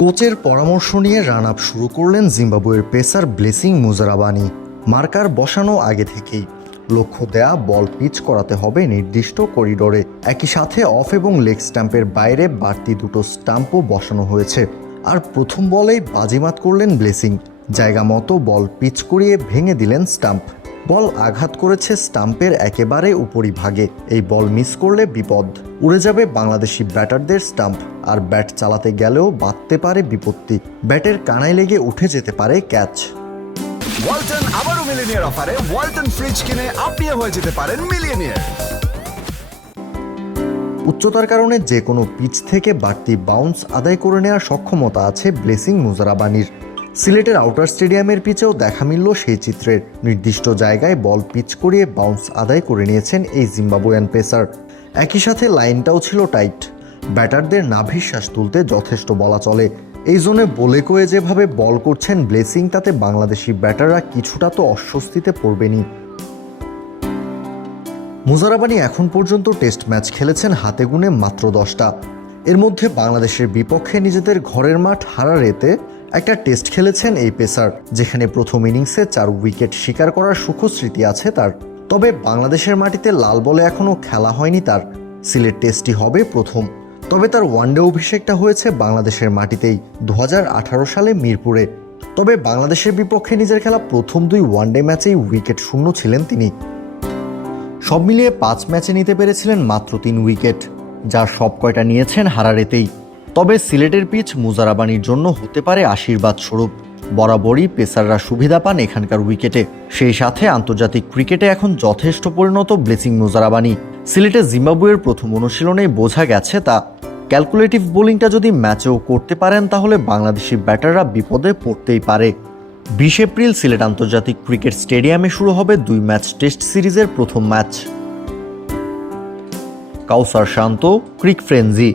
কোচের পরামর্শ নিয়ে রান আপ শুরু করলেন জিম্বাবুয়ের পেসার ব্লেসিং মুজারাবানি। মার্কার বসানো আগে থেকেই। লক্ষ্য দেয়া, বল পিচ করাতে হবে নির্দিষ্ট করিডোরে। একই সাথে অফ এবং লেগ স্ট্যাম্পের বাইরে বাড়তি দুটো স্টাম্পও বসানো হয়েছে। আর প্রথম বলেই বাজিমাত করলেন ব্লেসিং। জায়গা মতো বল পিচ করিয়ে ভেঙে দিলেন স্টাম্প বল আঘাত করেছে স্টাম্পের একেবারে উপরিভাগে। এই বল মিস করলে বিপদ। উড়ে যাবে বাংলাদেশি ব্যাটারদের স্টাম্প আর ব্যাট চালাতে গেলেও বাঁধতে পারে বিপত্তি। ব্যাটের কানায় লেগে উঠে যেতে পারে ক্যাচ। ওয়ালটন আবারও মিলিনিয়ার অফারে। ওয়ালটন ফ্রিজ কিনে আপনিও হয়ে যেতে পারেন মিলিয়নিয়ার। উচ্চতার কারণে যে কোনো পিচ থেকে বাড়তি বাউন্স আদায় করে নেওয়ার সক্ষমতা আছে ব্লেসিং মুজারাবানির। সিলেটের আউটার স্টেডিয়ামের পিচেও দেখা মিলল সেই চিত্রের। নির্দিষ্ট জায়গায় বল পিচ করিয়ে বাউন্স আদায় করে নিয়েছেন এই জিম্বাবুয়ান পেসার। একই সাথে লাইনটাও ছিল টাইট। ব্যাটারদের নাভিশ্বাস তুলতে যথেষ্ট বলা চলে। এই জোনে বলে কয়ে যেভাবে বল করছেন ব্লেসিং, তাতে বাংলাদেশি ব্যাটাররা কিছুটা তো অস্বস্তিতে পড়বেনি মুজারাবানি এখন পর্যন্ত টেস্ট ম্যাচ খেলেছেন হাতে গুনে মাত্র দশটা। এর মধ্যে বাংলাদেশের বিপক্ষে নিজেদের ঘরের মাঠ হারারেতে একটা টেস্ট খেলেছেন এই পেসার, যেখানে প্রথম ইনিংসে চার উইকেট শিকার করার সুখ স্মৃতি আছে তার। তবে বাংলাদেশের মাটিতে লাল বলে এখনও খেলা হয়নি তার। সিলেট টেস্টই হবে প্রথম। তবে তার ওয়ানডে অভিষেকটা হয়েছে বাংলাদেশের মাটিতেই দু হাজার আঠারো সালে মিরপুরে। তবে বাংলাদেশের বিপক্ষে নিজের খেলা প্রথম দুই ওয়ানডে ম্যাচেই উইকেট শূন্য ছিলেন তিনি। সব মিলিয়ে পাঁচ ম্যাচে নিতে পেরেছিলেন মাত্র তিন উইকেট যার সব কয়টা নিয়েছেন হারারেতেই। তবে সিলেটের পিচ মুজারাবানির জন্য হতে পারে আশীর্বাদ স্বরূপ বরাবরই পেসাররা সুবিধা পান এখানকার উইকেটে। সেই সাথে আন্তর্জাতিক ক্রিকেটে এখন যথেষ্ট পরিণত ব্লেসিং মুজারাবানি। সিলেটে জিম্বাবুয়ের প্রথম অনুশীলনে বোঝা গেছে তা। ক্যালকুলেটিভ বোলিংটা যদি ম্যাচেও করতে পারেন, তাহলে বাংলাদেশি ব্যাটাররা বিপদে পড়তেই পারে। বিশ এপ্রিল সিলেট আন্তর্জাতিক ক্রিকেট স্টেডিয়ামে শুরু হবে দুই ম্যাচ টেস্ট সিরিজের প্রথম ম্যাচ। কাউসার শান্ত, ক্রিক ফ্রেঞ্জি